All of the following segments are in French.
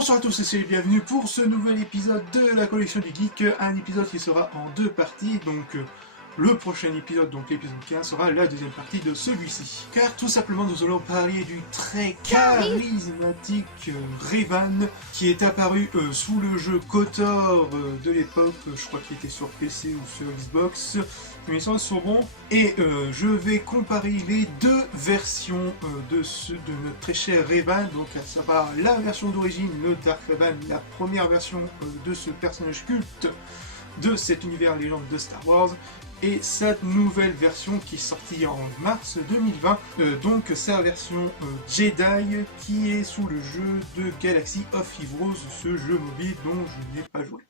Bonsoir à tous et soyez bienvenus pour ce nouvel épisode de la collection du geek, un épisode qui sera en deux parties, donc le prochain épisode, donc l'épisode 15, sera la deuxième partie de celui-ci. Car tout simplement nous allons parler du très charismatique Revan, qui est apparu sous le jeu KOTOR de l'époque, je crois qu'il était sur PC ou sur Xbox, mais ils sont bons, et je vais comparer les deux versions de notre très cher Revan, donc à savoir la version d'origine, le Dark Revan, la première version de ce personnage culte de cet univers légende de Star Wars, et sa nouvelle version qui est sortie en mars 2020, donc sa version Jedi qui est sous le jeu de Galaxy of Heroes, ce jeu mobile dont je n'ai pas joué.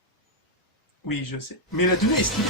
Oui, je sais, mais la tenue est stylée.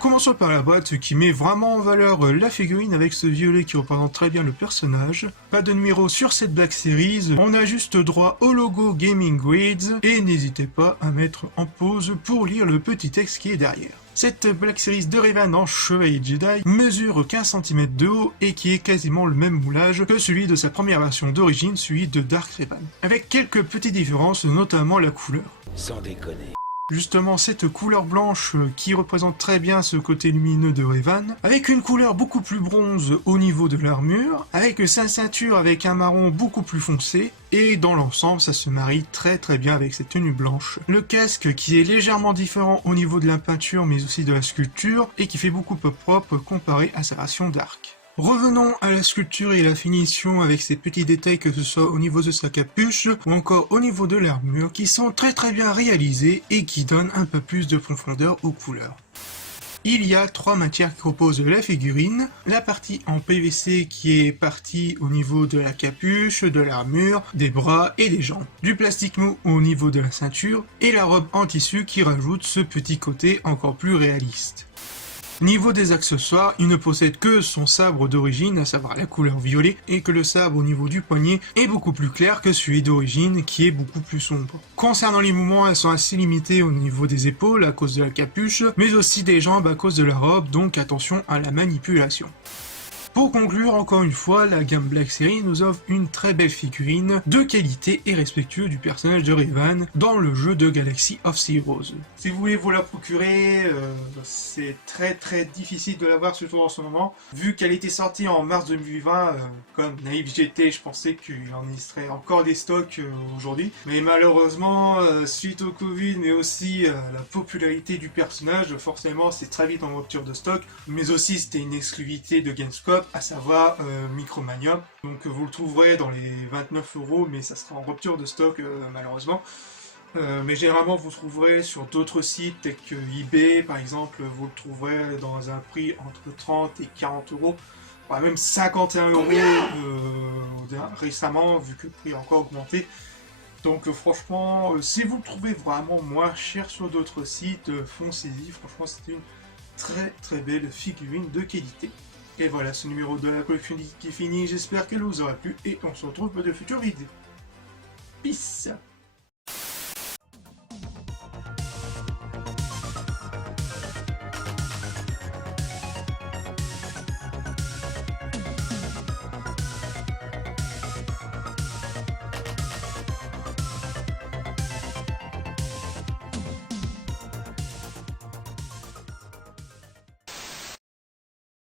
Commençons par la boîte qui met vraiment en valeur la figurine avec ce violet qui représente très bien le personnage. Pas de numéro sur cette Black Series, on a juste droit au logo Gaming Grids et n'hésitez pas à mettre en pause pour lire le petit texte qui est derrière. Cette Black Series de Revan en Chevalier Jedi mesure 15 cm de haut et qui est quasiment le même moulage que celui de sa première version d'origine, celui de Dark Revan. Avec quelques petites différences, notamment la couleur. Sans déconner. Justement cette couleur blanche qui représente très bien ce côté lumineux de Revan, avec une couleur beaucoup plus bronze au niveau de l'armure, avec sa ceinture avec un marron beaucoup plus foncé, et dans l'ensemble ça se marie très bien avec cette tenue blanche. Le casque qui est légèrement différent au niveau de la peinture mais aussi de la sculpture, et qui fait beaucoup peu propre comparé à sa version Dark. Revenons à la sculpture et la finition avec ces petits détails, que ce soit au niveau de sa capuche ou encore au niveau de l'armure, qui sont très bien réalisés et qui donnent un peu plus de profondeur aux couleurs. Il y a trois matières qui composent la figurine, la partie en PVC qui est partie au niveau de la capuche, de l'armure, des bras et des jambes, du plastique mou au niveau de la ceinture, et la robe en tissu qui rajoute ce petit côté encore plus réaliste. Niveau des accessoires, il ne possède que son sabre d'origine, à savoir la couleur violet, et que le sabre au niveau du poignet est beaucoup plus clair que celui d'origine qui est beaucoup plus sombre. Concernant les mouvements, elles sont assez limitées au niveau des épaules à cause de la capuche, mais aussi des jambes à cause de la robe, donc attention à la manipulation. Pour conclure, encore une fois, la gamme Black Series nous offre une très belle figurine de qualité et respectueux du personnage de Revan dans le jeu de Galaxy of Heroes. Si vous voulez vous la procurer, c'est très difficile de l'avoir, surtout en ce moment. Vu qu'elle était sortie en mars 2020, comme naïf j'étais, je pensais qu'il en serait encore des stocks aujourd'hui. Mais malheureusement, suite au Covid, mais aussi la popularité du personnage, forcément c'est très vite en rupture de stock. Mais aussi c'était une exclusivité de Gamescom, à savoir Micromania. Donc vous le trouverez dans les 29 €, mais ça sera en rupture de stock malheureusement. Mais généralement vous le trouverez sur d'autres sites tels que eBay par exemple, vous le trouverez dans un prix entre 30 et 40 €, voire même 51 € récemment, vu que le prix a encore augmenté. Donc franchement, si vous le trouvez vraiment moins cher sur d'autres sites, foncez-y, franchement c'est une très belle figurine de qualité. Et voilà, ce numéro de la collection qui est fini, j'espère qu'elle vous aura plu et on se retrouve pour de futures vidéos. Peace!